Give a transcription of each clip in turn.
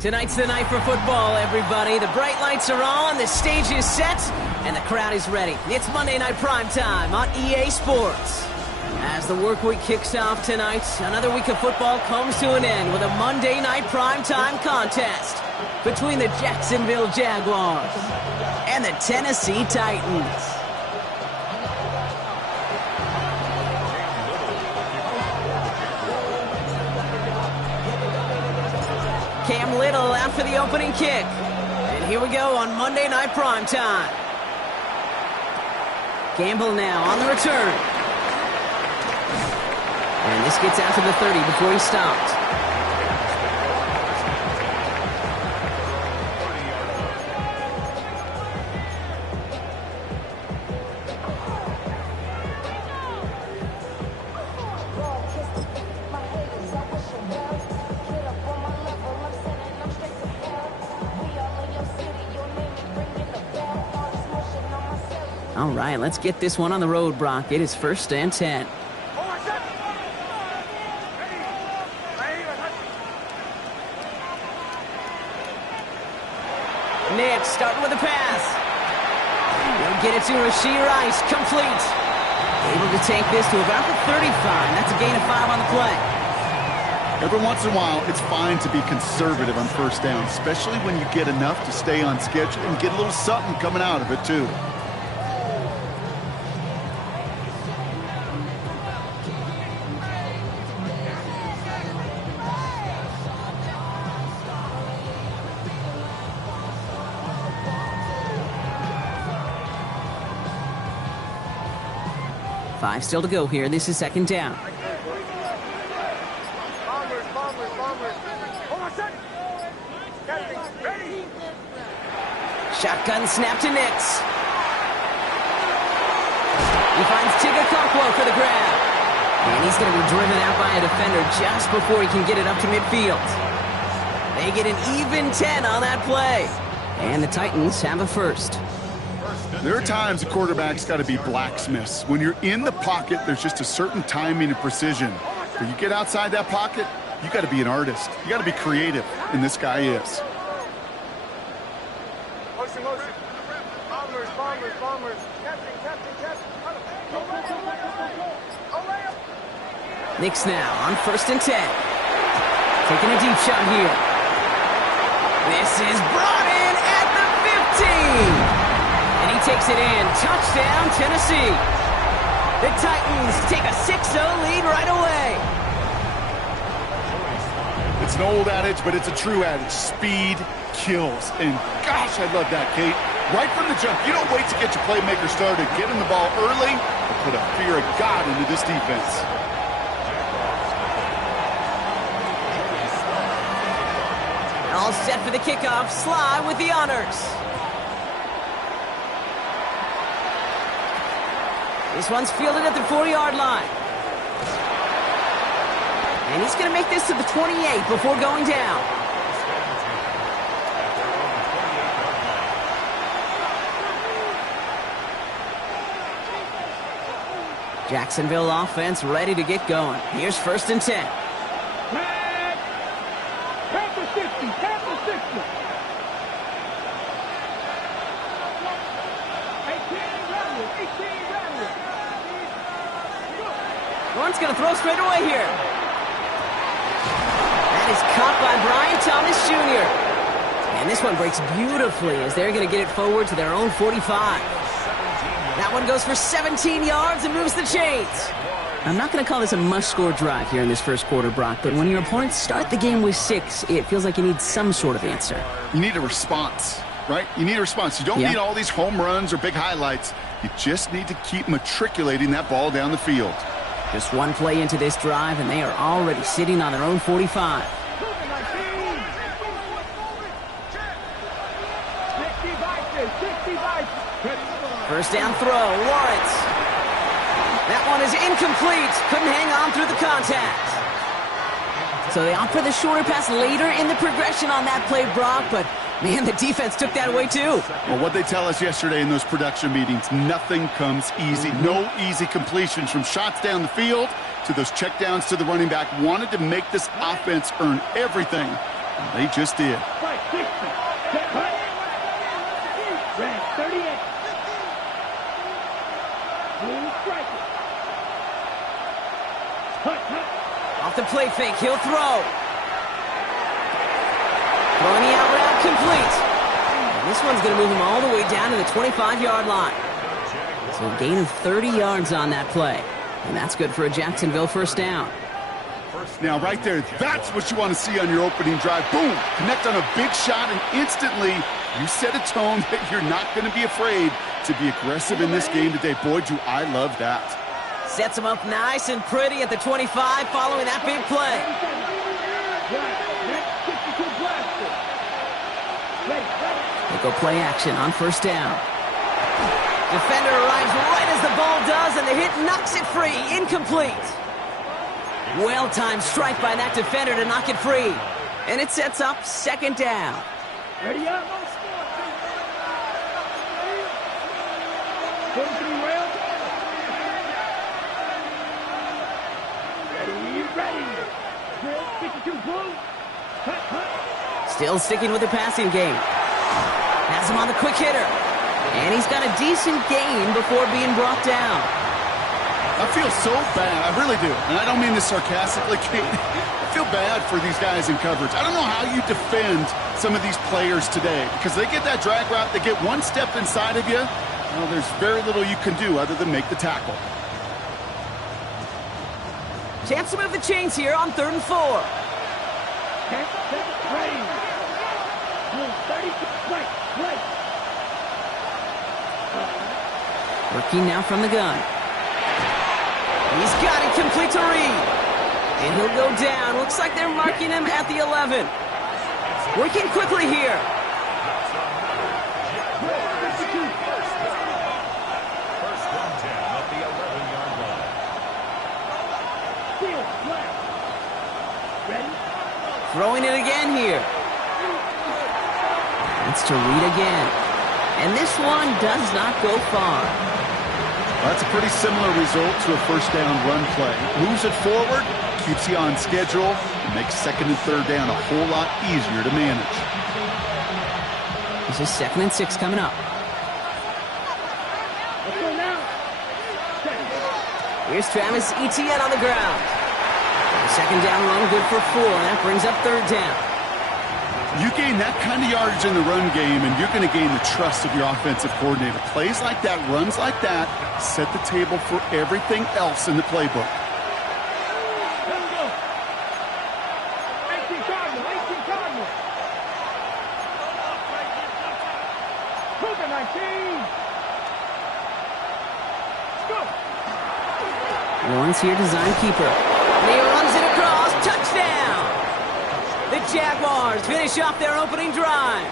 Tonight's the night for football, everybody. The bright lights are on, the stage is set, and the crowd is ready. It's Monday Night Primetime on EA Sports. As the work week kicks off tonight, another week of football comes to an end with a Monday Night Primetime contest between the Jacksonville Jaguars and the Tennessee Titans. Cam Little out for the opening kick. And here we go on Monday Night Primetime. Gamble now on the return. And this gets out to the 30 before he stopped. All right, let's get this one on the road, Brock. It is 1st and 10. Nick starting with a pass. He'll get it to Rashee Rice. Complete. Able to take this to about the 35. That's a gain of 5 on the play. Every once in a while, it's fine to be conservative on 1st down, especially when you get enough to stay on schedule and get a little something coming out of it, too. Five still to go here. This is 2nd down. Shotgun snap to Nix. He finds Tigakokwo for the grab. And he's going to be driven out by a defender just before he can get it up to midfield. They get an even 10 on that play. And the Titans have a first. There are times a quarterback's got to be blacksmiths. When you're in the pocket, there's just a certain timing and precision. When you get outside that pocket, you got to be an artist. You got to be creative, and this guy is. Nix now on 1st and 10. Taking a deep shot here. This is brought in at the 15. And he takes it in. Touchdown, Tennessee. The Titans take a 6-0 lead right away. It's an old adage, but it's a true adage. Speed kills. And gosh, I love that, Kate. Right from the jump, you don't wait to get your playmaker started. Get him the ball early and put a fear of God into this defense. All set for the kickoff. Sly with the honors. This one's fielded at the 4-yard line. And he's going to make this to the 28 before going down. Jacksonville offense ready to get going. Here's 1st and 10. One's going to throw straight away here. That is caught by Brian Thomas Jr. And this one breaks beautifully as they're going to get it forward to their own 45. That one goes for 17 yards and moves the chains. I'm not going to call this a must-score drive here in this first quarter, Brock, but when your opponents start the game with 6, it feels like you need some sort of answer. You need a response, right? You need a response. You don't need all these home runs or big highlights. You just need to keep matriculating that ball down the field. Just one play into this drive, and they are already sitting on their own 45. First down throw, Lawrence. That one is incomplete. Couldn't hang on through the contact. So they opt for the shorter pass later in the progression on that play, Brock, but man, the defense took that away too. Well, what they tell us yesterday in those production meetings, nothing comes easy. No easy completions from shots down the field to those checkdowns to the running back. Wanted to make this offense earn everything. They just did. Off the play fake, he'll throw. Throwing the out route complete. And this one's going to move him all the way down to the 25-yard line. So a gain of 30 yards on that play. And that's good for a Jacksonville first down. Now, right there, that's what you want to see on your opening drive. Boom! Connect on a big shot, and instantly you set a tone that you're not going to be afraid to be aggressive in this game today. Boy, do I love that. Sets him up nice and pretty at the 25 following that big play. They go play action on first down. Defender arrives right as the ball does, and the hit knocks it free. Incomplete. Well-timed strike by that defender to knock it free. And it sets up second down. Ready up. Still sticking with the passing game. Has him on the quick hitter. And he's got a decent gain before being brought down. I feel so bad. I really do. And I don't mean this sarcastically, Kate. I feel bad for these guys in coverage. I don't know how you defend some of these players today because they get that drag route, they get one step inside of you. Well, there's very little you can do other than make the tackle. Chance to move the chains here on 3rd and 4. Working now from the gun. He's got it complete to Reed. And he'll go down. Looks like they're marking him at the 11. Working quickly here. Throwing it again here. It's to Reed again. And this one does not go far. That's a pretty similar result to a first down run play. Moves it forward, keeps you on schedule, and makes 2nd and 3rd down a whole lot easier to manage. This is 2nd and 6 coming up. Here's Travis Etienne on the ground. Second down run, good for 4, and that brings up 3rd down. You gain that kind of yardage in the run game, and you're going to gain the trust of your offensive coordinator. Plays like that, runs like that, set the table for everything else in the playbook. Lawrence here, design keeper. And he runs it across, touchdown! The Jaguars finish off their opening drive.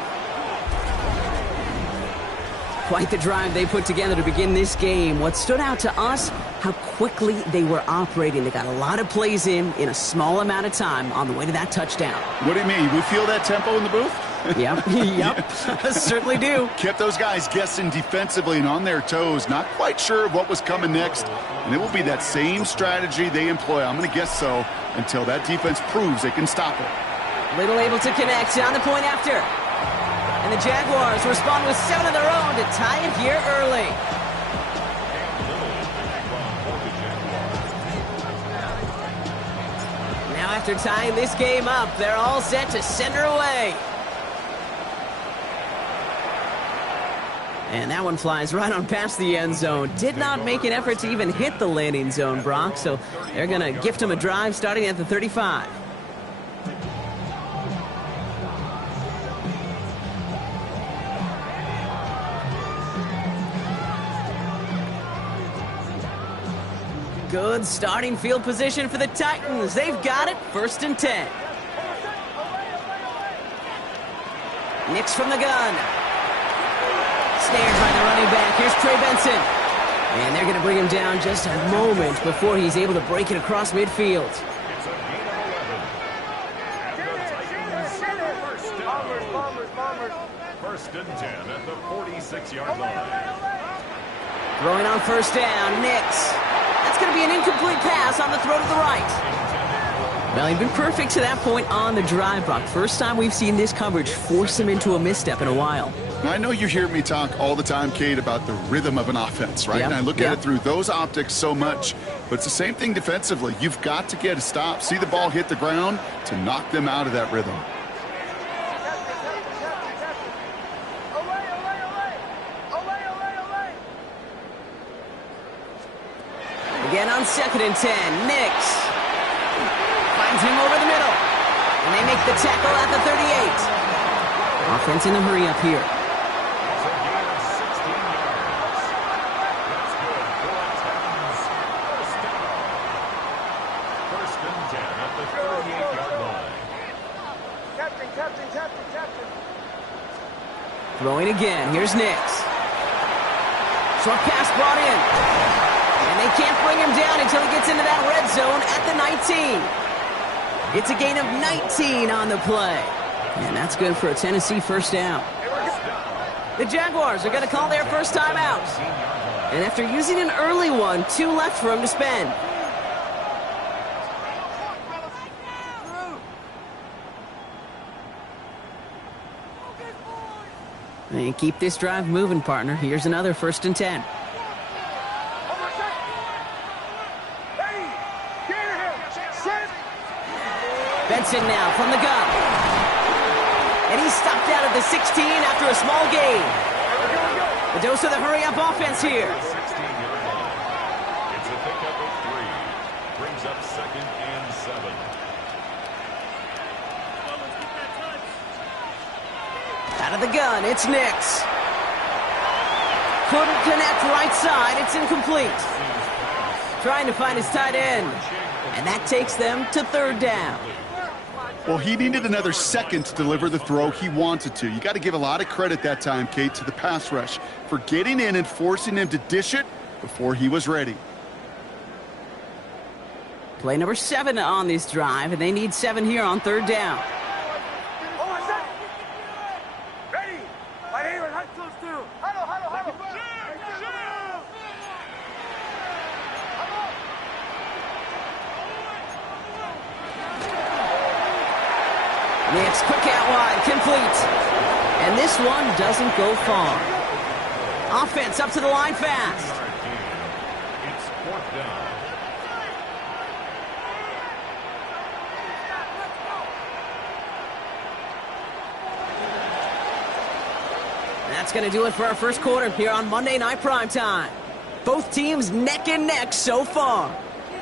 Quite the drive they put together to begin this game. What stood out to us, how quickly they were operating. They got a lot of plays in a small amount of time on the way to that touchdown. What do you mean? We feel that tempo in the booth? Yep. Certainly do. Kept those guys guessing defensively and on their toes, not quite sure of what was coming next. And it will be that same strategy they employ, I'm going to guess so, until that defense proves they can stop it. Little able to connect on the point after. And the Jaguars respond with 7 of their own to tie it here early. Now after tying this game up, they're all set to send her away. And that one flies right on past the end zone. Did not make an effort to even hit the landing zone, Brock. So they're going to gift him a drive starting at the 35. Good starting field position for the Titans. They've got it, 1st and 10. Nix from the gun. Snared by the running back. Here's Trey Benson. And they're going to bring him down just a moment before he's able to break it across midfield. First and 10 at the 46-yard line. Throwing on 1st down, Nix. That's going to be an incomplete pass on the throw to the right. Well, he'd been perfect to that point on the drive, Brock. First time we've seen this coverage force him into a misstep in a while. I know you hear me talk all the time, Kate, about the rhythm of an offense, right? Yep. And I look at it through those optics so much, but it's the same thing defensively. You've got to get a stop, see the ball hit the ground to knock them out of that rhythm. Again on 2nd and 10, Nix finds him over the middle, and they make the tackle at the 38. Offense in a hurry up here. First and 10 at the 38-yard line. Captain. Throwing again, here's Nix. Short pass brought in. And they can't bring him down until he gets into that red zone at the 19. It's a gain of 19 on the play. And that's good for a Tennessee 1st down. The Jaguars are going to call their first time out. And after using an early one, 2 left for him to spend. And keep this drive moving, partner. Here's another 1st and 10. Benson now from the gun. And he's stopped out at the 16 after a small gain. The dose of the hurry-up offense here. 16-yard line. It's a pickup of 3. Brings up 2nd and 7. Out of the gun, it's Nix. Couldn't connect right side. It's incomplete. Trying to find his tight end. And that takes them to 3rd down. Well, he needed another second to deliver the throw he wanted to. You got to give a lot of credit that time, Kate, to the pass rush for getting in and forcing him to dish it before he was ready. Play number 7 on this drive, and they need 7 here on 3rd down. Ready? Right here, right close to. Huddle. Nix, quick out wide, complete. And this one doesn't go far. Offense up to the line fast. It's 4th down. That's going to do it for our first quarter here on Monday Night Primetime. Both teams neck and neck so far.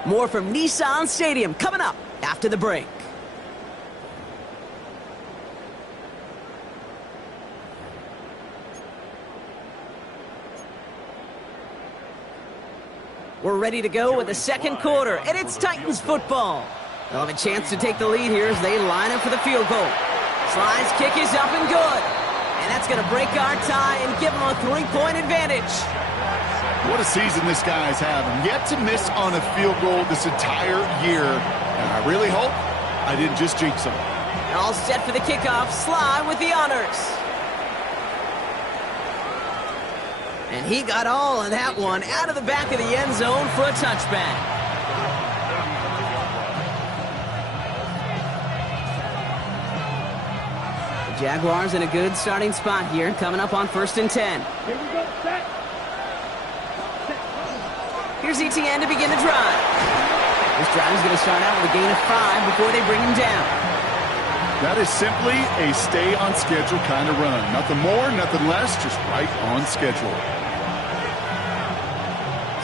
More from Nissan Stadium coming up after the break. We're ready to go with the second quarter, and it's Titans football. They'll have a chance to take the lead here as they line up for the field goal. Slide's kick is up and good. And that's going to break our tie and give them a 3-point advantage. What a season this guy's having. Yet to miss on a field goal this entire year. And I really hope I didn't just jinx him. All set for the kickoff. Sly with the honors. And he got all of that one out of the back of the end zone for a touchback. The Jaguars in a good starting spot here, coming up on 1st and 10. Here we go, set. Here's ETN to begin the drive. This drive is going to start out with a gain of 5 before they bring him down. That is simply a stay on schedule kind of run. Nothing more, nothing less, just right on schedule.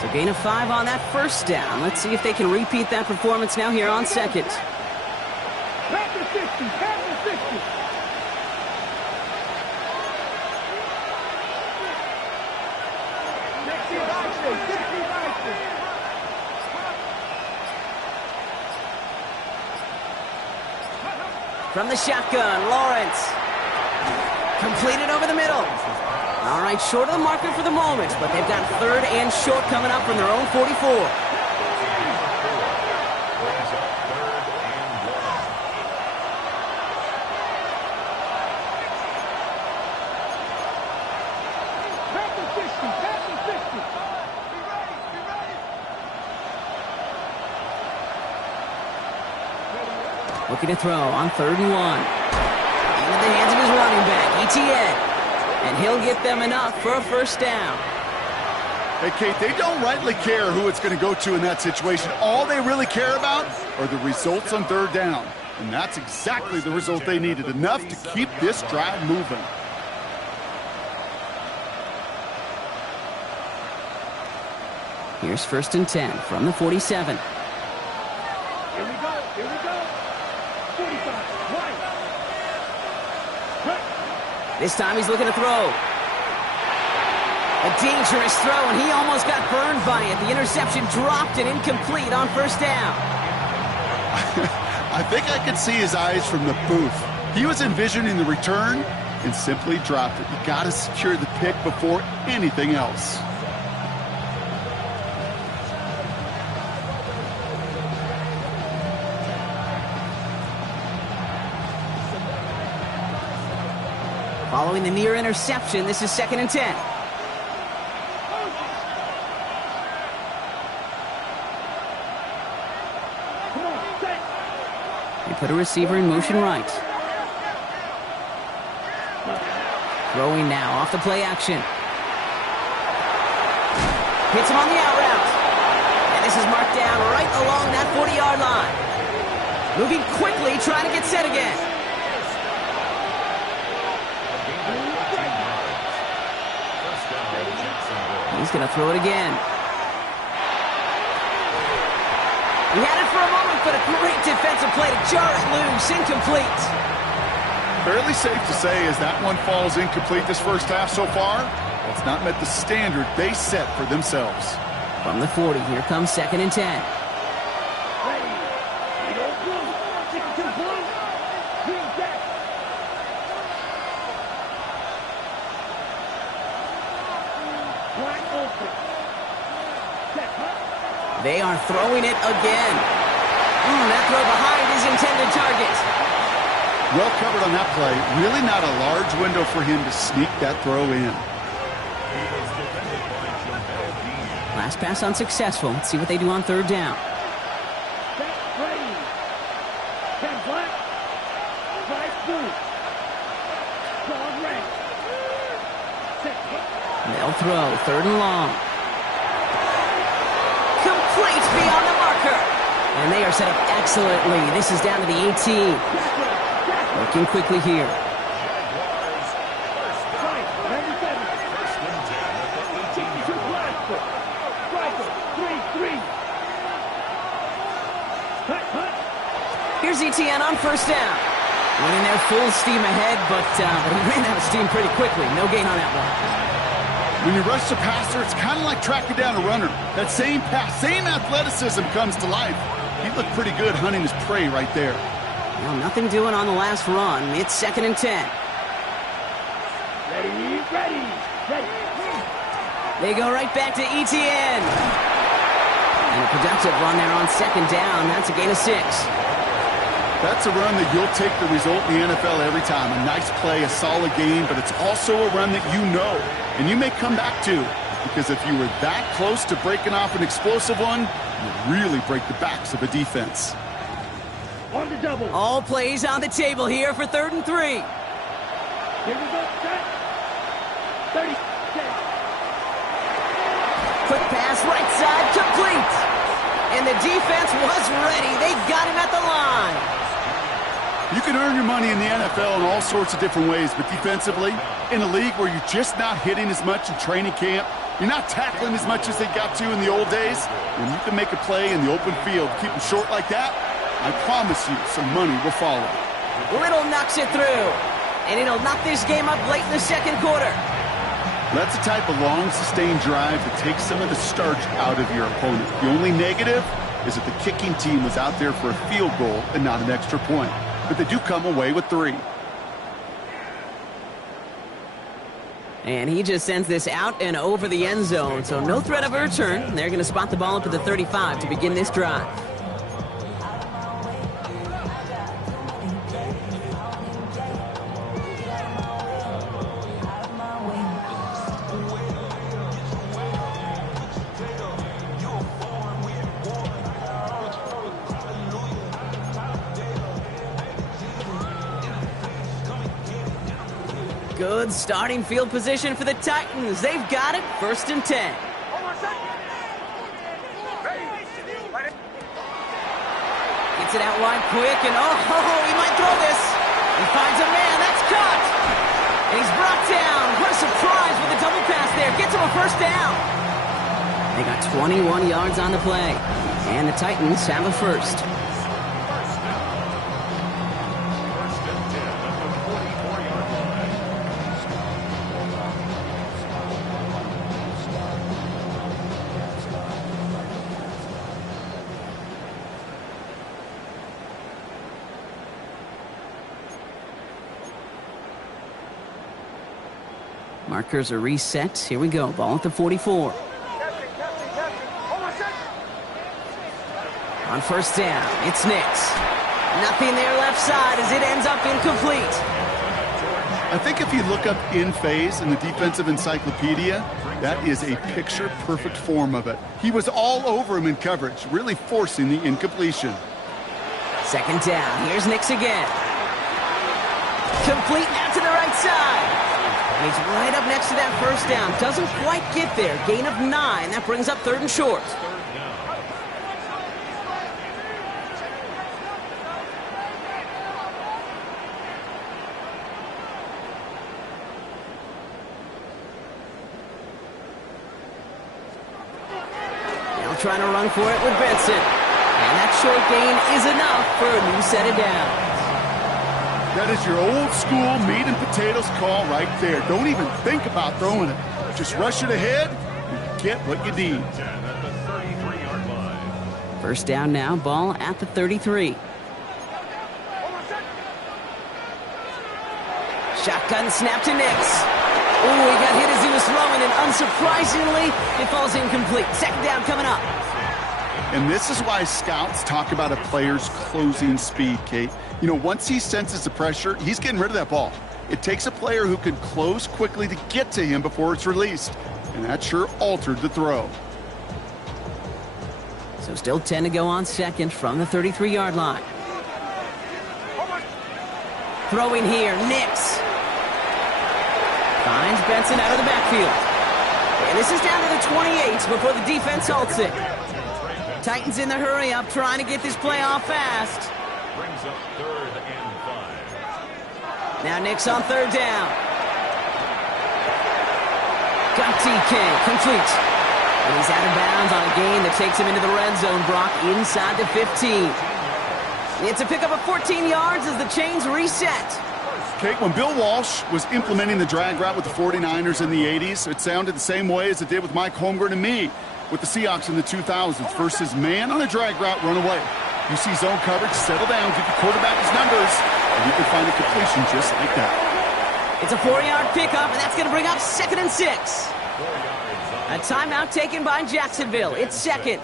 So gain of 5 on that first down. Let's see if they can repeat that performance now here on second. Pass the 60, pass the 60. From the shotgun, Lawrence. Completed over the middle. All right, short of the marker for the moment, but they've got third and short coming up from their own 44. Looking to throw on 3rd and 1. Into the hands of his running back, ETN. And he'll get them enough for a first down. Hey, Kate, they don't rightly care who it's going to go to in that situation. All they really care about are the results on 3rd down. And that's exactly the result they needed, enough to keep this drive moving. Here's 1st and 10 from the 47. Here we go. 45, right. This time he's looking to throw. A dangerous throw, and he almost got burned by it. The interception dropped and incomplete on 1st down. I think I could see his eyes from the booth. He was envisioning the return and simply dropped it. You got to secure the pick before anything else. Following the near interception, this is 2nd and 10. They put a receiver in motion right. Throwing now off the play action. Hits him on the out route. And this is marked down right along that 40-yard line. Moving quickly, trying to get set again. He's going to throw it again. He had it for a moment, but a great defensive play to jar it loose. Incomplete. Fairly safe to say as that one falls incomplete this first half so far, it's not met the standard they set for themselves. From the 40, here comes 2nd and 10. Ready. We don't blue. Stick to blue. Green back. Wide open. Set up. They are throwing it again. That throw behind his intended target. Well covered on that play. Really not a large window for him to sneak that throw in. Last pass unsuccessful. Let's see what they do on 3rd down. Set ready. 10 black. 5 blue. Dog red. Set up. They'll throw 3rd and long. Complete beyond the marker. And they are set up excellently. This is down to the 18. Working quickly here. Here's ETN on 1st down. Running there full steam ahead, but he ran out of steam pretty quickly. No gain on that one. When you rush the passer, it's kind of like tracking down a runner. That same pass, same athleticism comes to life. He looked pretty good hunting his prey right there. Well, nothing doing on the last run. It's 2nd and 10. Ready. They go right back to ETN. And a productive run there on 2nd down. That's a gain of 6. That's a run that you'll take the result in the NFL every time. A nice play, a solid game, but it's also a run that you know and you may come back to, because if you were that close to breaking off an explosive one, you really break the backs of a defense. On the double. All plays on the table here for 3rd and 3. Here we go. Set. 30. Set. Quick pass, right side, complete. And the defense was ready. They got him at the line. You can earn your money in the NFL in all sorts of different ways, but defensively, in a league where you're just not hitting as much in training camp, you're not tackling as much as they got to in the old days, when you can make a play in the open field, keep them short like that, I promise you some money will follow. Little knocks it through, and it'll knock this game up late in the 2nd quarter. That's the type of long, sustained drive that takes some of the starch out of your opponent. The only negative is that the kicking team was out there for a field goal and not an extra point. but they do come away with 3. And he just sends this out and over the end zone, so no threat of a return. They're going to spot the ball up at the 35 to begin this drive. Good starting field position for the Titans. They've got it. 1st and 10. Gets it out wide quick, and he might throw this. He finds a man. That's caught. And he's brought down. What a surprise with a double pass there. Gets him a 1st down. They got 21 yards on the play. And the Titans have a 1st. Markers are reset. Here we go. Ball at the 44. On 1st down, it's Nix. Nothing there left side as it ends up incomplete. I think if you look up in phase in the defensive encyclopedia, that is a picture-perfect form of it. He was all over him in coverage, really forcing the incompletion. 2nd down. Here's Nix again. Complete now to the right side. And he's right up next to that 1st down. Doesn't quite get there. Gain of 9. That brings up 3rd and short. Now trying to run for it with Benson. And that short gain is enough for a new set of downs. That is your old school meat and potatoes call right there. Don't even think about throwing it. Just rush it ahead and get what you need. 1st down now, ball at the 33. Shotgun snap to Nix. Oh, he got hit as he was throwing, and unsurprisingly, it falls incomplete. 2nd down coming up. And this is why scouts talk about a player's closing speed, Kate. You know, once he senses the pressure, he's getting rid of that ball. It takes a player who can close quickly to get to him before it's released. And that sure altered the throw. So still 10 to go on 2nd from the 33-yard line. Throwing here, Nix. Finds Benson out of the backfield. And this is down to the 28 before the defense halts it. Titans in the hurry up, trying to get this play off fast. Brings up 3rd and 5. Now Nix on 3rd down. Got TK, complete. And he's out of bounds on a gain that takes him into the red zone, Brock, inside the 15. It's a pickup of 14 yards as the chains reset. Kate, when Bill Walsh was implementing the drag route with the 49ers in the 80s, it sounded the same way as it did with Mike Holmgren and me with the Seahawks in the 2000s. Versus man on a drag route, run away. You see zone coverage, settle down, get the quarterback his numbers, and you can find a completion just like that. It's a 4-yard pickup, and that's going to bring up 2nd and 6. A timeout taken by Jacksonville. It's 2nd.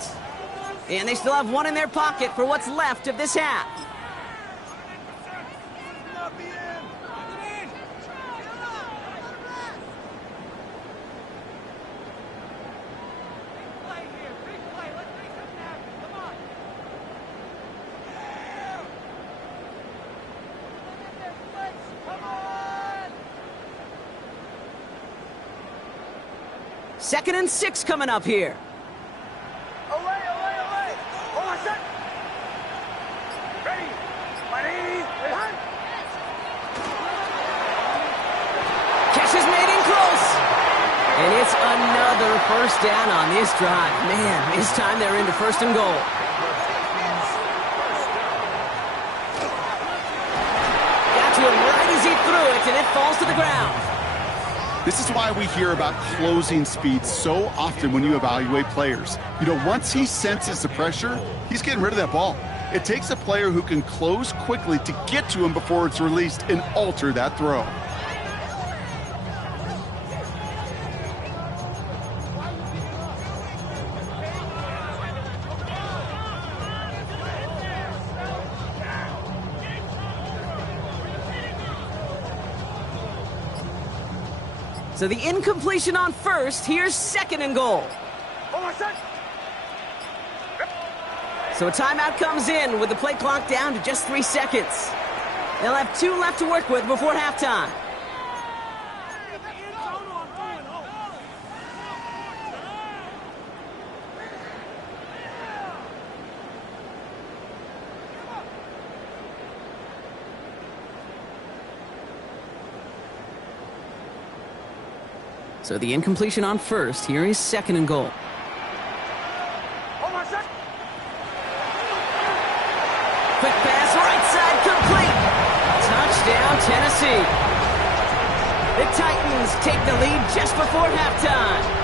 And they still have 1 in their pocket for what's left of this half. Second and 6 coming up here. Catch is made in close. And it's another 1st down on this drive. Man, this time they're into 1st and goal. Got to him right as he threw it, and it falls to the ground. This is why we hear about closing speed so often when you evaluate players. You know, once he senses the pressure, he's getting rid of that ball. It takes a player who can close quickly to get to him before it's released and alter that throw. So the incompletion on first. Here's second and goal. So a timeout comes in with the play clock down to just 3 seconds. They'll have 2 left to work with before halftime. So the incompletion on first. Here is second and goal. Quick pass, right side, complete. Touchdown, Tennessee. The Titans take the lead just before halftime.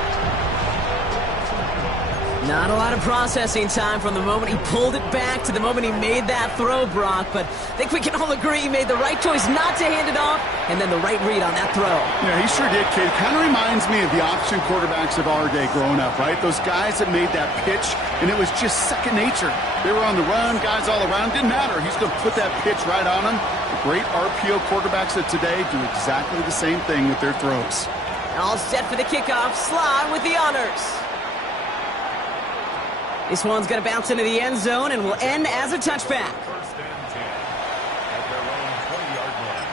Not a lot of processing time from the moment he pulled it back to the moment he made that throw, Brock, but I think we can all agree he made the right choice not to hand it off, and then the right read on that throw. Yeah, he sure did, kid. Kind of reminds me of the option quarterbacks of our day growing up, right? Those guys that made that pitch, and it was just second nature. They were on the run, guys all around. Didn't matter. He's going to put that pitch right on them. The great RPO quarterbacks of today do exactly the same thing with their throws. All set for the kickoff. Slide with the honors. This one's going to bounce into the end zone and will end as a touchback. First and 10 at their own 20-yard line.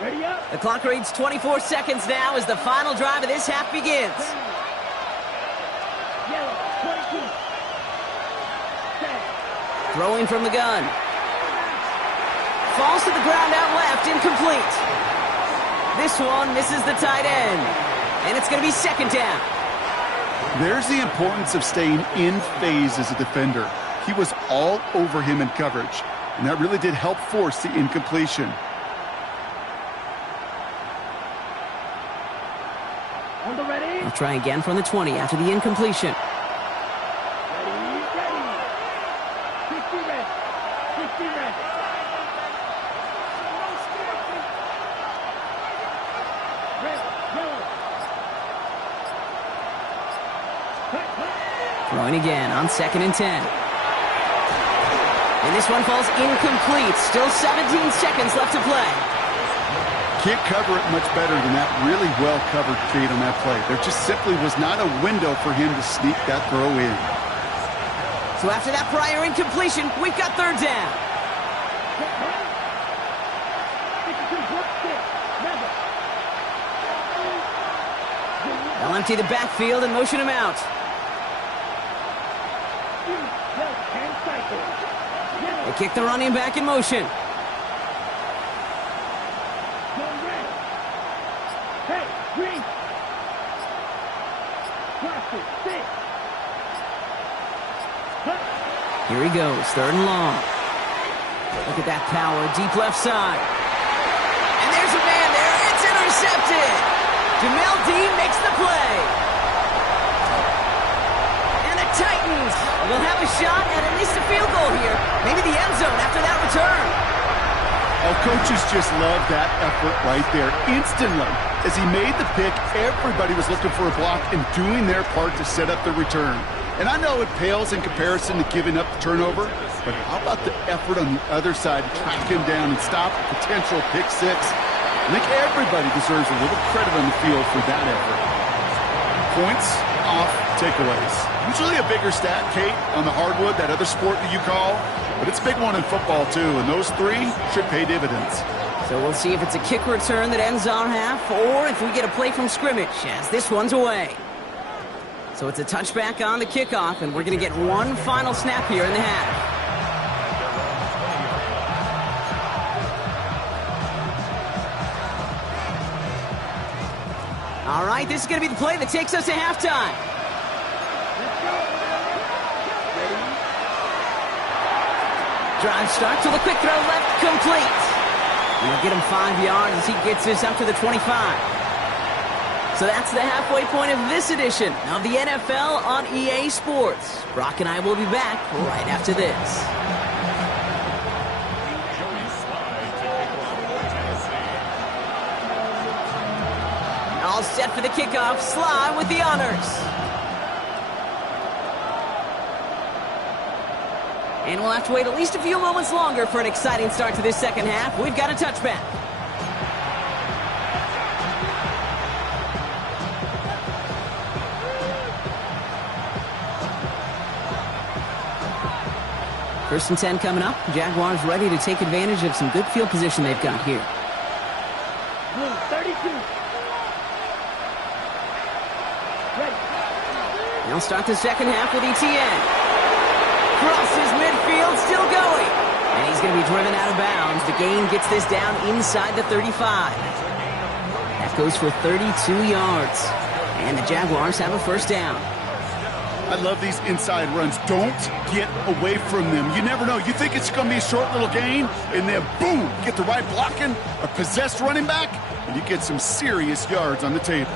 Ready up. The clock reads 24 seconds now as the final drive of this half begins. Yellow, 22. Set. Throwing from the gun. Falls to the ground out left, incomplete. This one misses the tight end. And it's going to be second down. There's the importance of staying in phase as a defender. He was all over him in coverage, and that really did help force the incompletion. On the ready. They'll try again from the 20 after the incompletion. Ready, ready. 50 red. 50 red. Red, yellow. Cut, cut. Throwing again on second and 10. And this one falls incomplete. Still 17 seconds left to play. Can't cover it much better than that really well-covered feed on that play. There just simply was not a window for him to sneak that throw in. So after that prior incompletion, we've got third down. They'll empty the backfield and motion him out. They kick the running back in motion. Hey, green. Plastic, stick. Here he goes, third and long. Look at that power, deep left side. And there's a man there, it's intercepted. Jamel Dean makes the play. And the Titans will have a shot at least a field goal here. Maybe the end zone after that return. Oh, coaches just love that effort right there. Instantly, as he made the pick, everybody was looking for a block and doing their part to set up the return. And I know it pales in comparison to giving up the turnover, but how about the effort on the other side to track him down and stop a potential pick six? I think everybody deserves a little credit on the field for that effort. Points off takeaways. Usually a bigger stat, Kate, on the hardwood, that other sport that you call, but it's a big one in football too, and those three should pay dividends. So we'll see if it's a kick return that ends our half, or if we get a play from scrimmage, as this one's away. So it's a touchback on the kickoff, and we're going to get one final snap here in the half. All right, this is going to be the play that takes us to halftime. Let's go. Drive starts with a quick throw left, complete. And he'll get him 5 yards as he gets this up to the 25. So that's the halfway point of this edition of the NFL on EA Sports. Brock and I will be back right after this. All set for the kickoff. Sly with the honors. And we'll have to wait at least a few moments longer for an exciting start to this second half. We've got a touchback. First and 10 coming up. Jaguars ready to take advantage of some good field position they've got here. 32. Ready. They'll start the second half with ETN. Crosses midfield, still going. And he's going to be driven out of bounds. The gain gets this down inside the 35. That goes for 32 yards. And the Jaguars have a first down. I love these inside runs. Don't get away from them. You never know. You think it's going to be a short little gain, and then boom, get the right blocking, a possessed running back, and you get some serious yards on the table.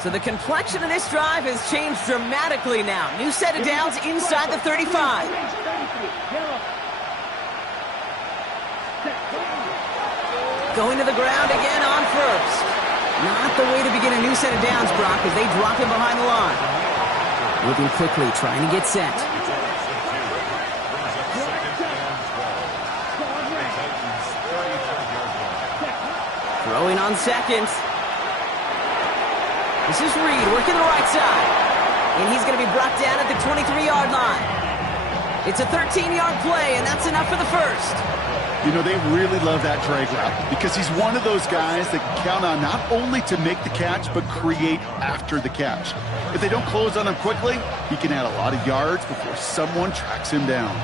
So the complexion of this drive has changed dramatically now. New set of downs inside the 35. Going to the ground again on first. Not the way to begin a new set of downs, Brock, as they drop him behind the line. Moving quickly, trying to get set. Throwing on second. This is Reed working the right side. And he's going to be brought down at the 23-yard line. It's a 13-yard play, and that's enough for the first. You know, they really love that drag route because he's one of those guys that can count on not only to make the catch, but create after the catch. If they don't close on him quickly, he can add a lot of yards before someone tracks him down.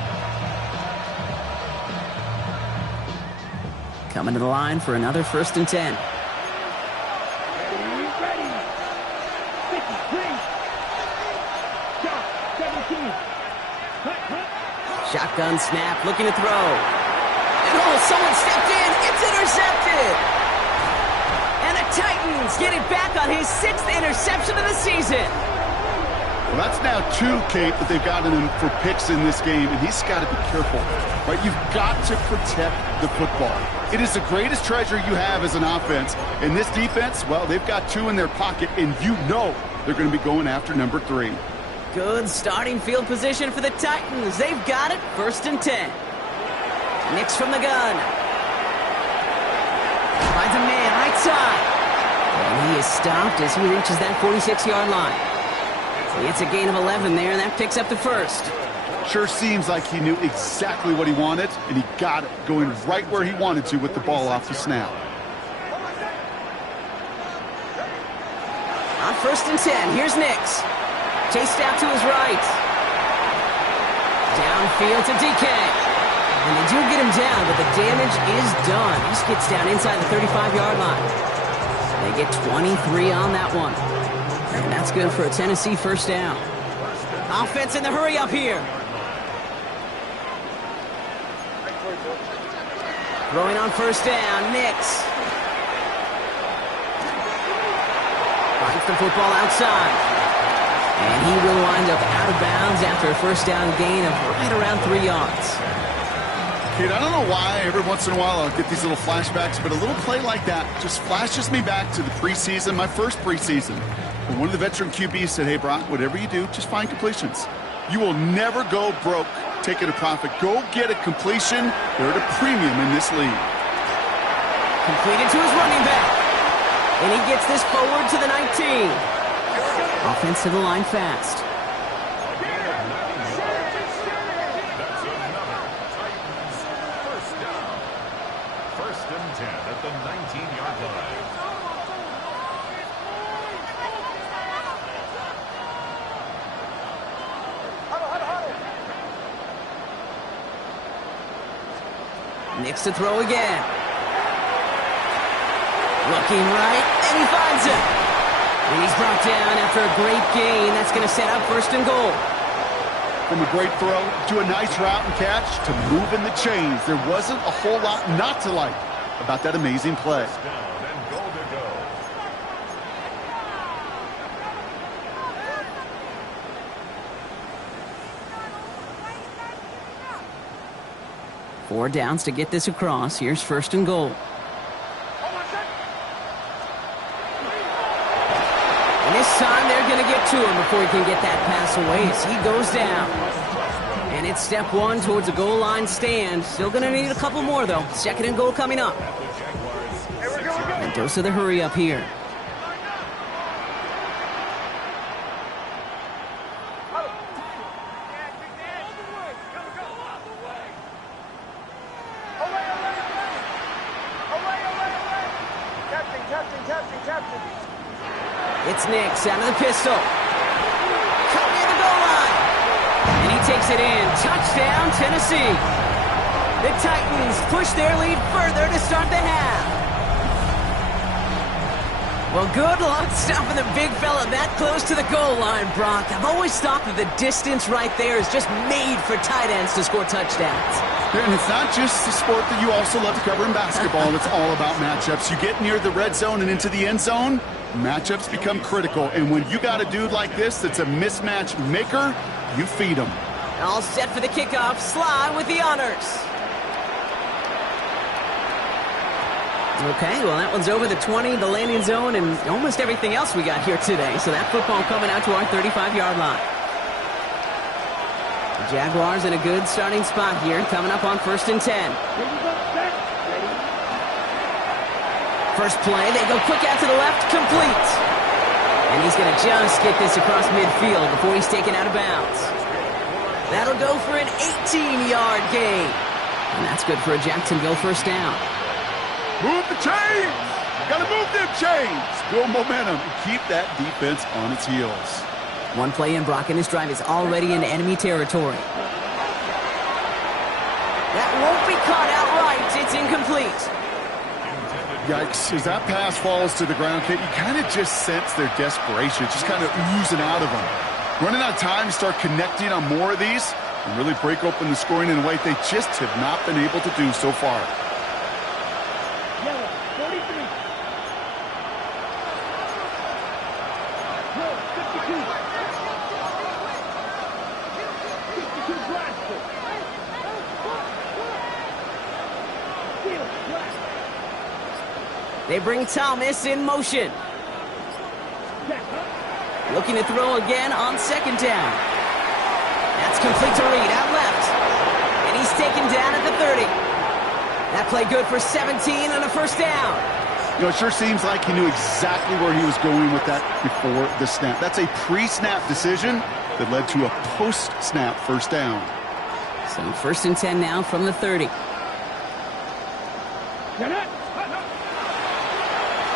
Coming to the line for another first and 10. Shotgun snap, looking to throw. And oh, someone stepped in. It's intercepted. And the Titans get it back on his 6th interception of the season. Well, that's now 2, Kate, that they've gotten him for picks in this game, and he's got to be careful. Right? You've got to protect the football. It is the greatest treasure you have as an offense. And this defense, well, they've got 2 in their pocket, and you know they're going to be going after number 3. Good starting field position for the Titans. They've got it, first and 10. Nix from the gun. Finds a man right side. And he is stopped as he reaches that 46-yard line. It's a gain of 11 there, and that picks up the first. Sure seems like he knew exactly what he wanted, and he got it, going right where he wanted to with the ball off the snap. On first and 10, here's Nix. Chased out to his right. Downfield to DK. And they do get him down, but the damage is done. He just gets down inside the 35-yard line. They get 23 on that one. And that's good for a Tennessee first down. Offense in the hurry up here. Throwing on first down, Nix. Finds the football outside. And he will wind up out of bounds after a first down gain of right around 3 yards. Kid, I don't know why every once in a while I'll get these little flashbacks, but a little play like that just flashes me back to the preseason, my first preseason. And one of the veteran QBs said, hey, Brock, whatever you do, just find completions. You will never go broke taking a profit. Go get a completion. They're at a premium in this league. Completed to his running back. And he gets this forward to the 19. Offense to the line fast. That's another Titans first down. First and 10 at the 19-yard line. Nix to throw again. Looking right, and he finds him. And he's brought down after a great gain. That's going to set up first and goal. From a great throw to a nice route and catch to moving the chains. There wasn't a whole lot not to like about that amazing play. First down and goal to go. 4 downs to get this across. Here's 1st and goal. And this time they're going to get to him before he can get that pass away as he goes down. And it's step 1 towards a goal line stand. Still going to need a couple more, though. 2nd and goal coming up. And dose of the hurry up here. It's Nix out of the pistol. Cut near the goal line. And he takes it in. Touchdown, Tennessee. The Titans push their lead further to start the half. Well, good luck stopping the big fella that close to the goal line, Brock. I've always thought that the distance right there is just made for tight ends to score touchdowns. And it's not just a sport that you also love to cover in basketball. It's all about matchups. You get near the red zone and into the end zone, matchups become critical. And when you got a dude like this that's a mismatch maker, you feed him. All set for the kickoff. Sly with the honors. Okay, well, that one's over the 20, the landing zone, and almost everything else we got here today. So that football coming out to our 35-yard line. The Jaguars in a good starting spot here, coming up on 1st and 10. First play, they go quick out to the left, complete. And he's going to just get this across midfield before he's taken out of bounds. That'll go for an 18-yard gain. And that's good for a Jacksonville 1st down. Move the chains! Gotta move them chains! Build momentum and keep that defense on its heels. One play in, Brock, and this drive is already in enemy territory. That won't be caught outright. It's incomplete. Yikes. As that pass falls to the ground, Kate, you kind of just sense their desperation. Just kind of oozing out of them. Running out of time to start connecting on more of these and really break open the scoring in a way they just have not been able to do so far. They bring Thomas in motion. Looking to throw again on 2nd down. That's complete to Reed, out left. And he's taken down at the 30. That play good for 17 on a 1st down. You know, it sure seems like he knew exactly where he was going with that before the snap. That's a pre-snap decision that led to a post-snap 1st down. So 1st and 10 now from the 30.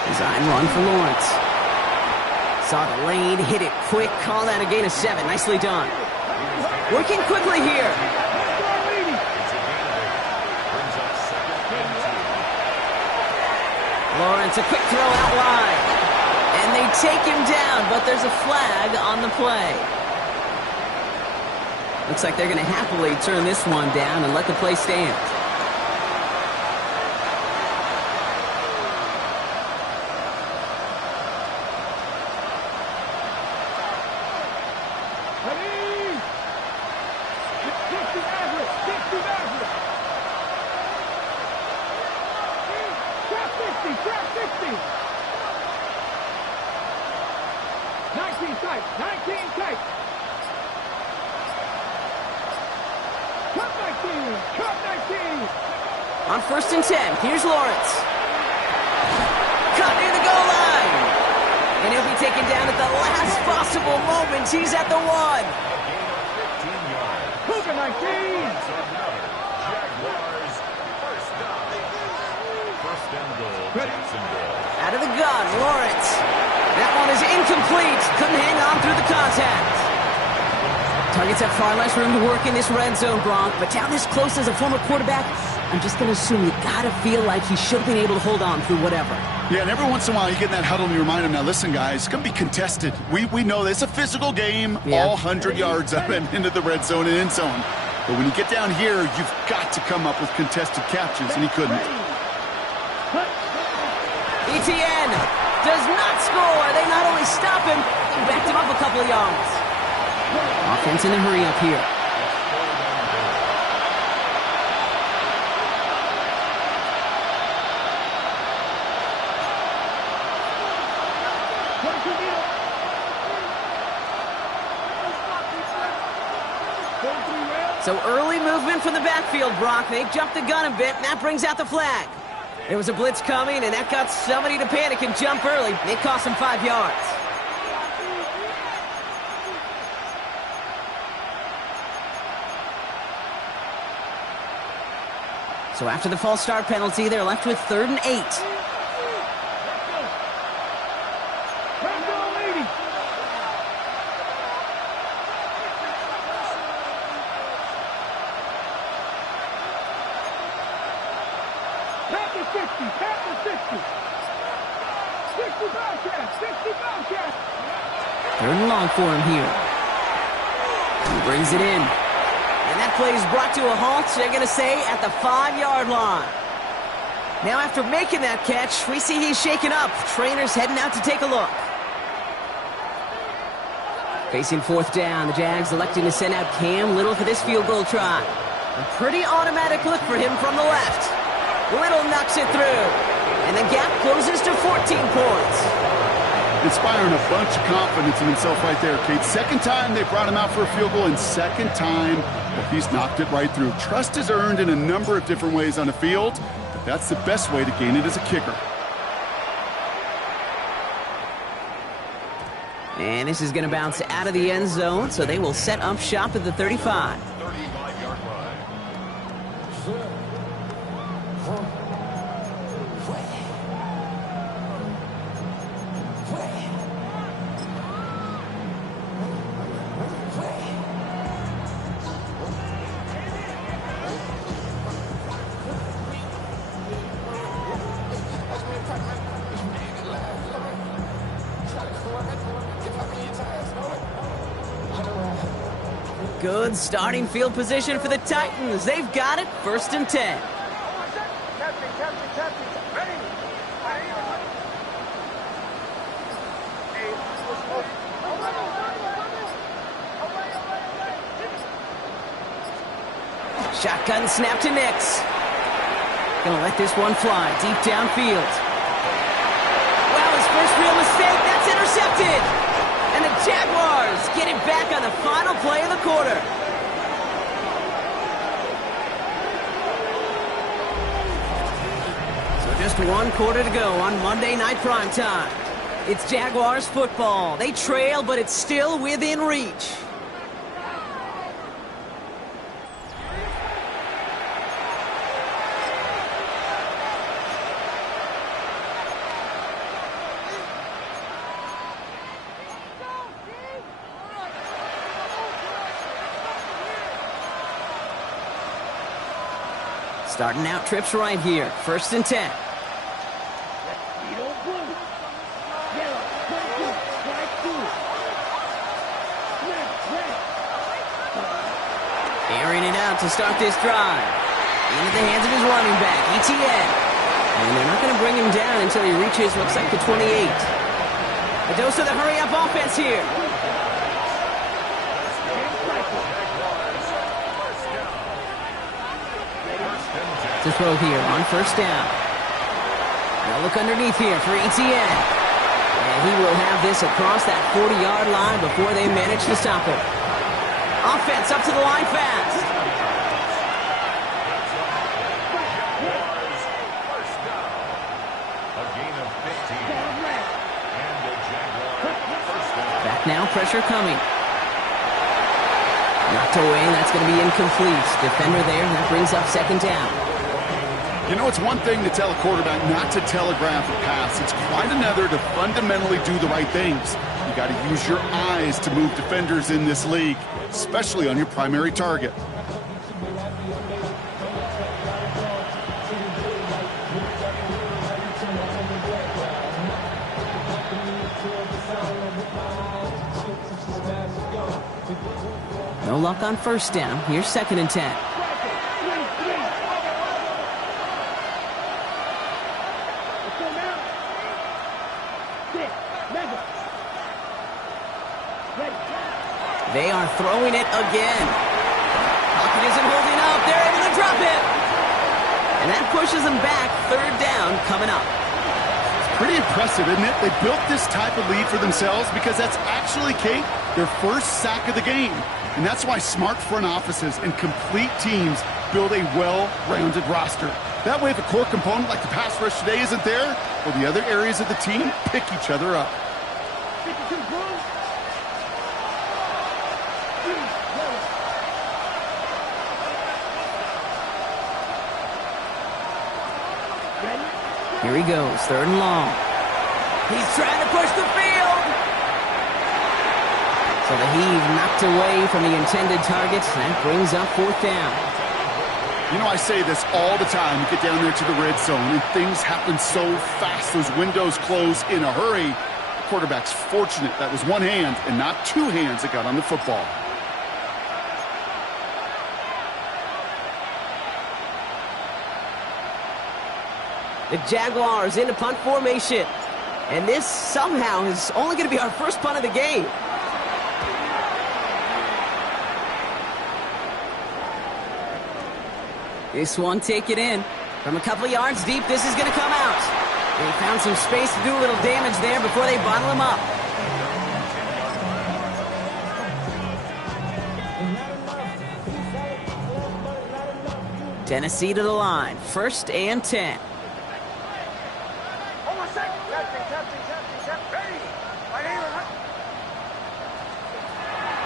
Design run for Lawrence. Saw the lane, hit it quick, call that a gain of 7. Nicely done. Working quickly here. Lawrence, a quick throw out wide. And they take him down, but there's a flag on the play. Looks like they're going to happily turn this one down and let the play stand. On 1st and 10, here's Lawrence. Cut near the goal line. And he'll be taken down at the last possible moment. He's at the 1. Hooker 19. Jaguars, 1st down. 1st and goal, Jacksonville. Out of the gun, Lawrence. That one is incomplete. Couldn't hang on through the contact. Targets have far less room to work in this red zone, Brock, but down this close as a former quarterback, I'm just going to assume you got to feel like he should have been able to hold on through whatever. Yeah, and every once in a while you get in that huddle and you remind him, now listen, guys, it's going to be contested. We know this. It's a physical game, all 100 yards up and into the red zone and end zone. But when you get down here, you've got to come up with contested catches, and he couldn't. ETN does not score. They not only stop him, they backed him up a couple of yards. Offense in a hurry up here. So early movement from the backfield, Brock. They jumped the gun a bit, and that brings out the flag. There was a blitz coming, and that got somebody to panic and jump early. It cost them 5 yards. So after the false start penalty, they're left with 3rd and 8. Third and long for him here. He brings it in. And that play is brought to a halt, they're going to say, at the 5-yard line. Now after making that catch, we see he's shaken up. Trainer's heading out to take a look. Facing 4th down, the Jags electing to send out Cam Little for this field goal try. A pretty automatic look for him from the left. Little knocks it through. And the gap closes to 14 points. Inspiring a bunch of confidence in himself right there, Kate. Second time they brought him out for a field goal, and second time, well, he's knocked it right through. Trust is earned in a number of different ways on the field, but that's the best way to gain it as a kicker. And this is going to bounce out of the end zone, so they will set up shop at the 35. 35-yard line. Good starting field position for the Titans. They've got it, 1st and 10. Shotgun snap to Nix. Gonna let this one fly deep downfield. Well, his first real mistake, that's intercepted. And the Jaguars get it back on the final play of the quarter. So just 1 quarter to go on Monday Night Primetime. It's Jaguars football. They trail, but it's still within reach. Starting out trips right here. 1st and 10. Airing it out to start this drive. Into the hands of his running back, ETN. And they're not going to bring him down until he reaches, looks like, the 28. A dose of the hurry-up offense here. To throw here on 1st down. They'll look underneath here for ETN. And he will have this across that 40-yard line before they manage to stop it. Offense up to the line fast. Back now, pressure coming. Knocked away, that's going to be incomplete. Defender there, that brings up 2nd down. You know, it's one thing to tell a quarterback not to telegraph a pass. It's quite another to fundamentally do the right things. You got to use your eyes to move defenders in this league, especially on your primary target. luck on first down. Here's 2nd and 10. They are throwing it again. Pocket isn't holding up. They're able to drop it. And that pushes them back. 3rd down coming up. It's pretty impressive, isn't it? They built this type of lead for themselves because that's actually, Kate, their first sack of the game. And that's why smart front offices and complete teams build a well-rounded roster. That way, if a core component like the pass rush today isn't there, well, the other areas of the team pick each other up. Here he goes, 3rd and long. He's trying to push the field. So the heave knocked away from the intended target. That brings up 4th down. You know, I say this all the time. You get down there to the red zone, and things happen so fast. Those windows close in a hurry. The quarterback's fortunate that was one hand and not two hands that got on the football. The Jaguars into punt formation. And this somehow is only going to be our first punt of the game. This one, take it in. From a couple of yards deep, this is going to come out. They found some space to do a little damage there before they bottle him up. Tennessee to the line. 1st and 10.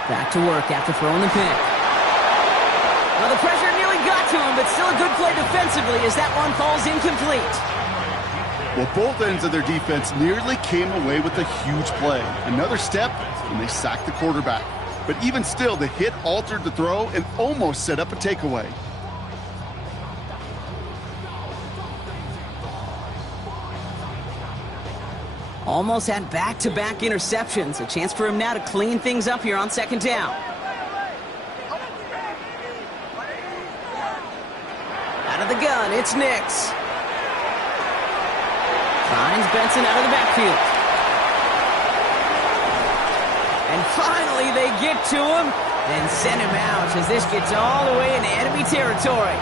Back to work after throwing the pick. Well, the pressure nearly got to him, but still a good play defensively as that one falls incomplete. Well, both ends of their defense nearly came away with a huge play. Another step, and they sacked the quarterback. But even still, the hit altered the throw and almost set up a takeaway. Almost had back-to-back interceptions. A chance for him now to clean things up here on 2nd down. Out of the gun, it's Nix. Finds Benson out of the backfield. And finally they get to him and send him out as this gets all the way into enemy territory.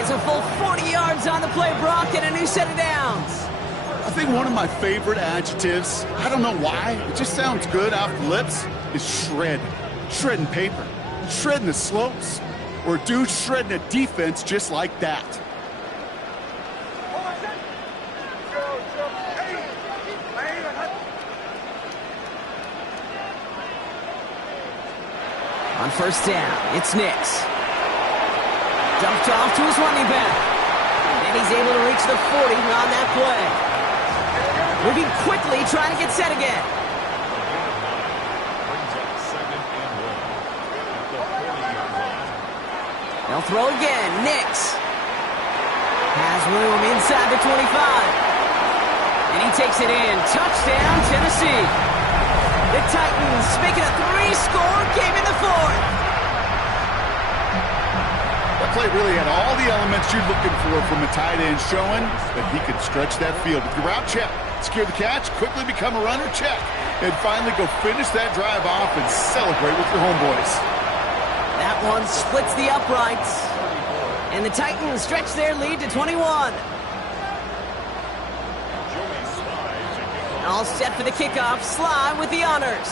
It's a full 40 yards on the play, Brock, and a new set of downs. I think one of my favorite adjectives, I don't know why, it just sounds good off the lips, is shred. Shredding paper. Shredding the slopes. Or dude shredding a defense just like that. On 1st down, it's Nix. Dumped off to his running back. And he's able to reach the 40 on that play. Moving quickly, trying to get set again. They'll throw again. Nix has room inside the 25. And he takes it in. Touchdown, Tennessee. The Titans making a 3-score game in the 4th. That play really had all the elements you're looking for from a tight end, showing that he could stretch that field with the route check. Secure the catch, quickly become a runner, check. And finally go finish that drive off and celebrate with your homeboys. That one splits the uprights. And the Titans stretch their lead to 21. All set for the kickoff. Sly with the honors.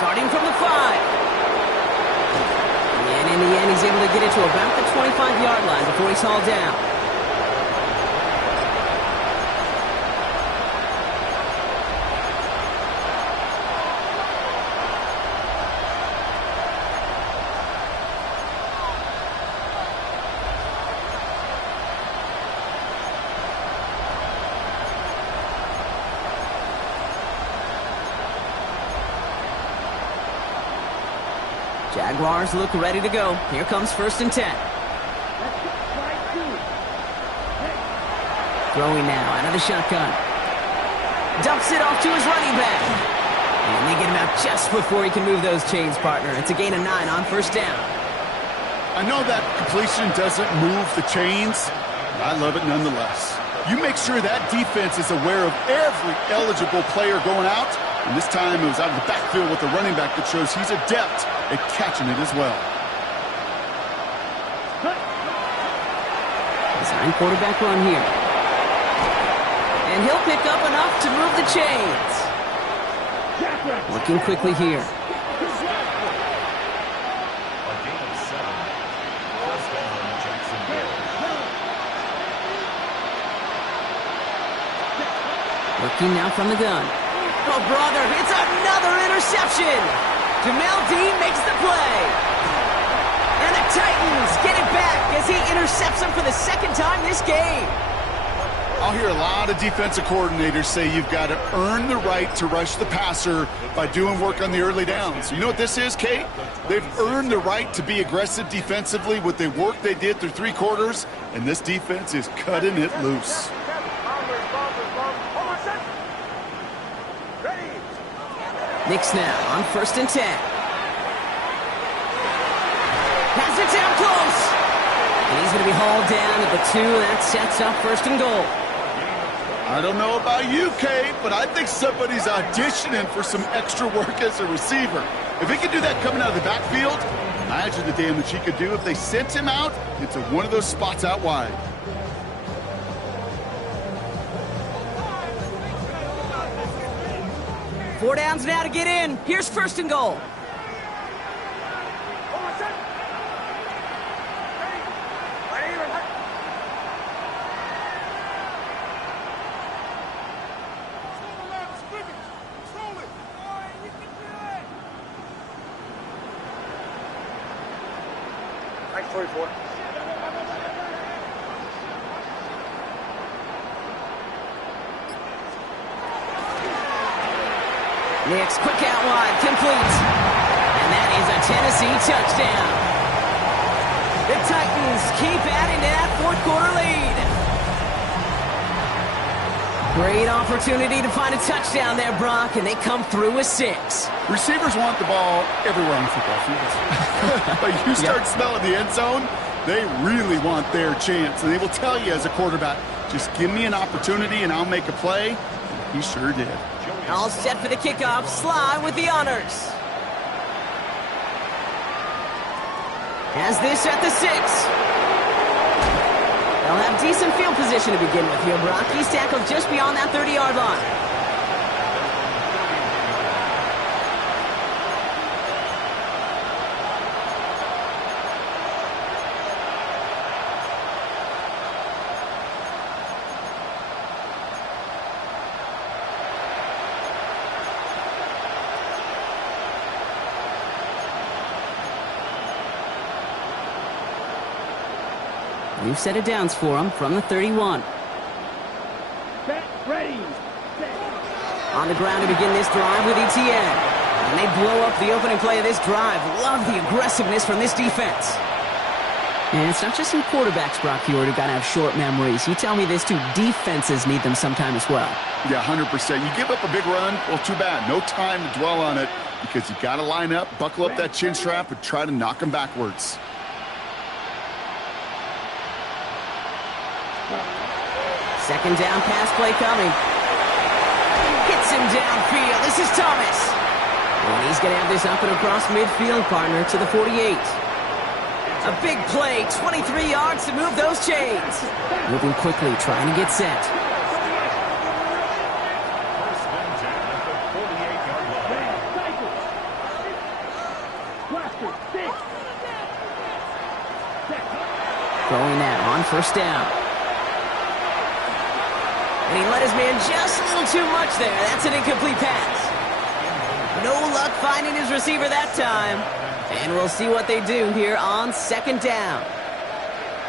Starting from the 5. And in the end, he's able to get it to about the 25-yard line before he's hauled down. Jaguars look ready to go. Here comes 1st and 10. Throwing now out of the shotgun. Dumps it off to his running back. And they get him out just before he can move those chains, partner. It's a gain of 9 on first down. I know that completion doesn't move the chains, but I love it nonetheless. You make sure that defense is aware of every eligible player going out, and this time it was out of the backfield with the running back that shows he's adept at catching it as well. Design quarterback run here. And he'll pick up enough to move the chains. Working quickly here. Working now from the gun. Oh, brother, it's another interception. Jamel Dean makes the play. And the Titans get it back as he intercepts him for the second time this game. I'll hear a lot of defensive coordinators say you've got to earn the right to rush the passer by doing work on the early downs. You know what this is, Kate? They've earned the right to be aggressive defensively with the work they did through 3 quarters, and this defense is cutting it loose. Knicks now on 1st and 10. Has it down close. And he's going to be hauled down at the 2. That sets up 1st and goal. I don't know about you, Kate, but I think somebody's auditioning for some extra work as a receiver. If he could do that coming out of the backfield, imagine the damage he could do if they sent him out into one of those spots out wide. Four downs now to get in. Here's 1st and goal. Thanks, 44. Knicks quick out wide, complete. And that is a Tennessee touchdown. The Titans keep adding to that 4th quarter lead. Great opportunity to find a touchdown there, Brock, and they come through with 6. Receivers want the ball everywhere on the football field. But you start smelling the end zone, they really want their chance. And they will tell you as a quarterback, just give me an opportunity and I'll make a play. He sure did. All set for the kickoff. Sly with the honors. Has this at the 6. They'll have decent field position to begin with here, Brock. He's tackled just beyond that 30-yard line. New set of downs for him from the 31. Set, ready, set. On the ground to begin this drive with Etienne. And they blow up the opening play of this drive. Love the aggressiveness from this defense. And it's not just some quarterbacks, Brock Huard, who got to have short memories. You tell me this too, defenses need them sometime as well. Yeah, 100%. You give up a big run, well, too bad. No time to dwell on it because you got to line up, buckle up that chin strap, and try to knock them backwards. Second down pass play coming. Hits him downfield. This is Thomas. And he's going to have this up and across midfield, partner, to the 48. A big play, 23 yards to move those chains. Moving quickly, trying to get set. First and 10 at the 48-yard line. Going now on first down. And he let his man just a little too much there. That's an incomplete pass. No luck finding his receiver that time. And we'll see what they do here on second down.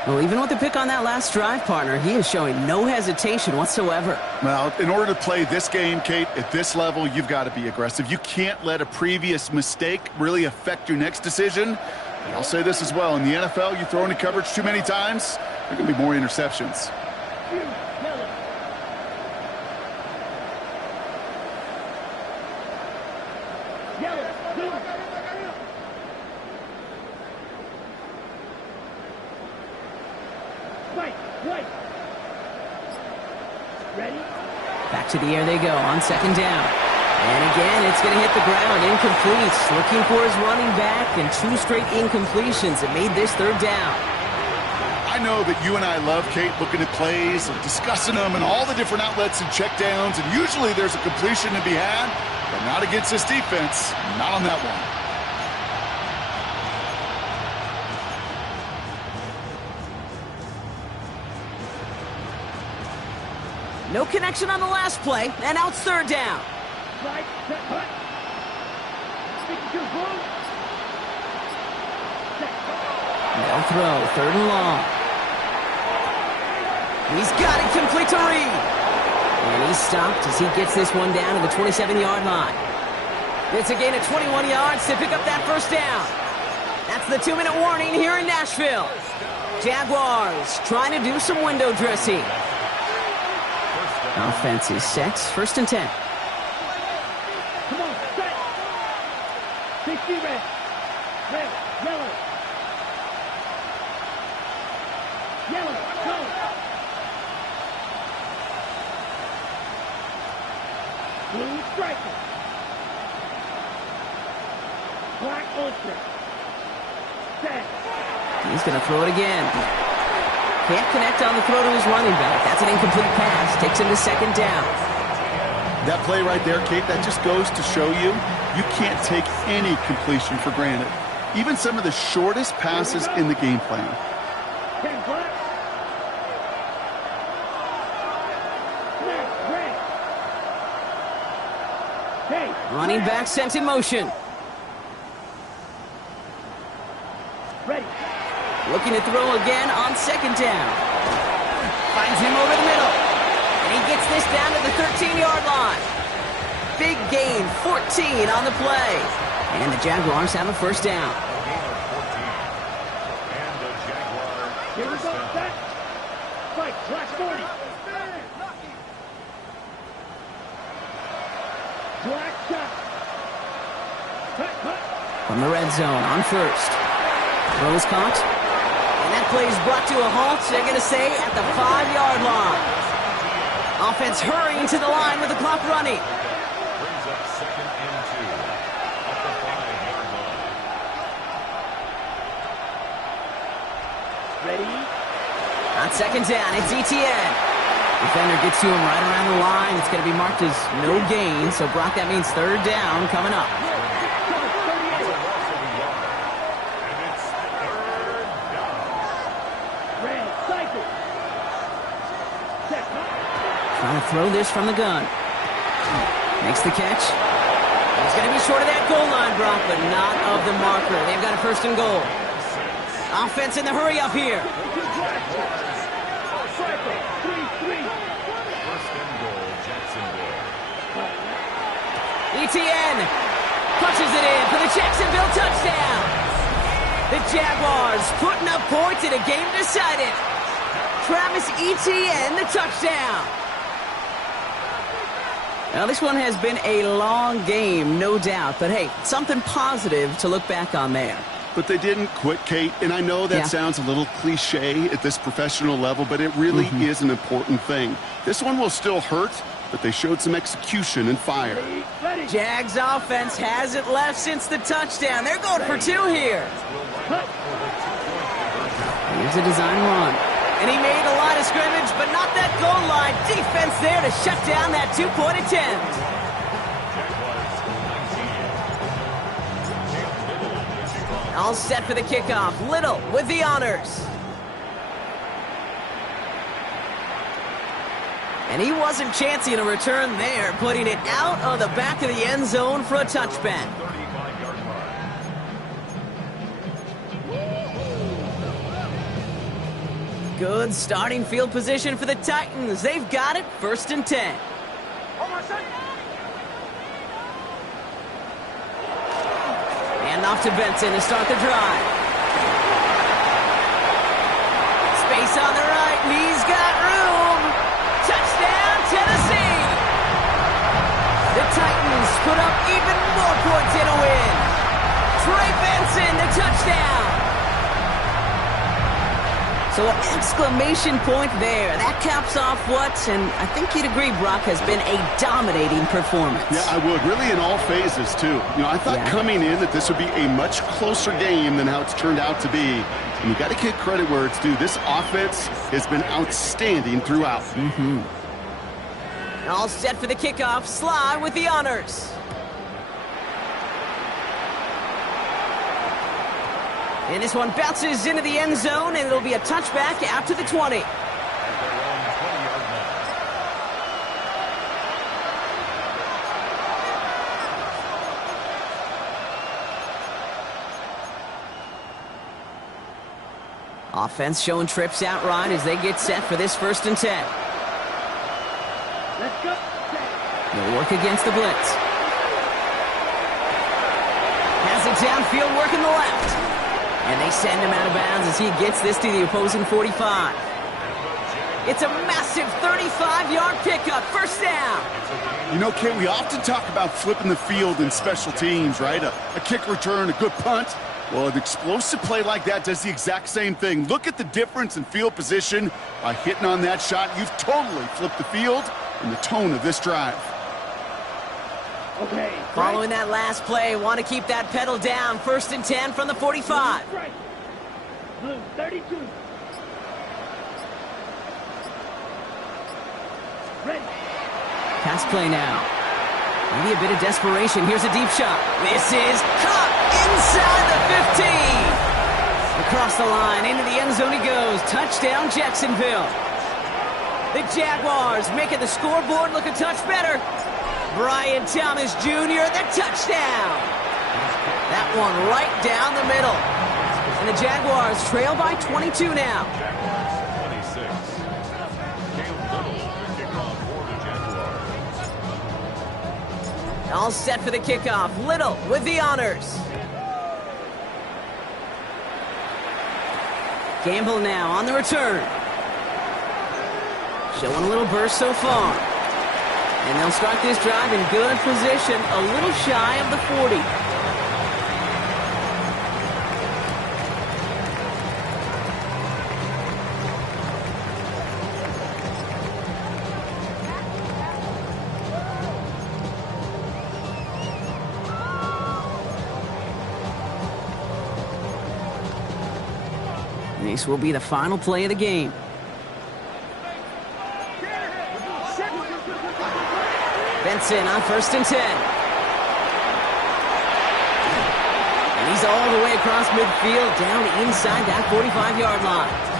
Well, even with the pick on that last drive, partner, he is showing no hesitation whatsoever. Well, in order to play this game, Kate, at this level, you've got to be aggressive. You can't let a previous mistake really affect your next decision. And I'll say this as well. In the NFL, you throw into coverage too many times, there are going to be more interceptions. Right. Ready? Back to the air they go on second down. And again, it's going to hit the ground. Incomplete. Looking for his running back, and 2 straight incompletions. It made this third down. I know that you and I love, Kate, looking at plays and discussing them and all the different outlets and checkdowns, and usually there's a completion to be had, but not against this defense. Not on that one. No connection on the last play, and now it's third down. Right. Set. Cut. Speaking too close. Set. They'll throw, third and long. He's got it complete to Reed. And he's stopped as he gets this one down to the 27-yard line. It's a gain of 21 yards to pick up that first down. That's the 2-minute warning here in Nashville. Jaguars trying to do some window dressing. Offense is set, 1st and 10. Come on, set. Safety red. Red. Yellow. Yellow. Go. Blue striker. Black ultra. Set. He's going to throw it again. Can't connect on the throw to his running back. That's an incomplete pass. Takes him to second down. That play right there, Kate, that just goes to show you, you can't take any completion for granted. Even some of the shortest passes in the game plan. 10 black. Snap. Red. Hey. Running back sent in motion. Ready. Looking to throw again on second down. Finds him over the middle. And he gets this down to the 13-yard line. Big gain, 14 on the play. And the Jaguars have a first down. Here we go. Set. Fight. Black 40. Black shot. Cut. From the red zone on first. Throws caught. And that play is brought to a halt, they're going to say, at the 5-yard line. Offense hurrying to the line with the clock running. Brings up 2nd and 2 at the 5-yard line. Ready. On second down, it's ETN. Defender gets to him right around the line. It's going to be marked as no gain. So, Brock, that means third down coming up. Trying to throw this from the gun. Makes the catch. He's going to be short of that goal line, Brock, but not of the marker. They've got a 1st and goal. Offense in the hurry up here. 1st and goal, Jacksonville. ETN punches it in for the Jacksonville touchdown. The Jaguars putting up points in a game decided. Travis Etienne, the touchdown. Now, this one has been a long game, no doubt. But, hey, something positive to look back on there. But they didn't quit, Kate, and I know that sounds a little cliche at this professional level, but it really is an important thing. This one will still hurt, but they showed some execution and fire. Jags offense hasn't left since the touchdown. They're going for 2 here. Here's a design run. And he made a line of scrimmage, but not that goal line. Defense there to shut down that 2-point attempt. All set for the kickoff. Little with the honors. And he wasn't chancing a return there, putting it out of the back of the end zone for a touchback. Good starting field position for the Titans. They've got it, 1st and 10. And off to Benson to start the drive. Space on the right, he's got room. Touchdown, Tennessee. The Titans put up even more points in a win. Trey Benson, the touchdown. So an exclamation point there. That caps off what, and I think you'd agree, Brock, has been a dominating performance. Yeah, I would. Really in all phases, too. You know, I thought coming in that this would be a much closer game than how it's turned out to be. And you got to give credit where it's due. This offense has been outstanding throughout. All set for the kickoff. Sly with the honors. And this one bounces into the end zone, and it'll be a touchback out to the 20. Offense showing trips out right as they get set for this 1st and 10. Let's go. They'll work against the blitz. Has it downfield, working the left. And they send him out of bounds as he gets this to the opposing 45. It's a massive 35-yard pickup, 1st down. You know, Kate, we often talk about flipping the field in special teams, right? A kick return, a good punt. Well, an explosive play like that does the exact same thing. Look at the difference in field position. By hitting on that shot, you've totally flipped the field and the tone of this drive. Okay. Following that last play, want to keep that pedal down. 1st and 10 from the 45. Right. Blue 32. Ready. Pass play now. Maybe a bit of desperation. Here's a deep shot. This is caught inside the 15. Across the line, into the end zone he goes. Touchdown, Jacksonville. The Jaguars making the scoreboard look a touch better. Brian Thomas Jr., the touchdown. That one right down the middle. And the Jaguars trail by 22 now. Jaguars 26. Caleb Little, the kickoff for the Jaguars. All set for the kickoff. Little with the honors. Gamble now on the return. Showing a little burst so far. And they'll start this drive in good position, a little shy of the 40. This will be the final play of the game. Benson on 1st and 10. And he's all the way across midfield, down inside that 45-yard line.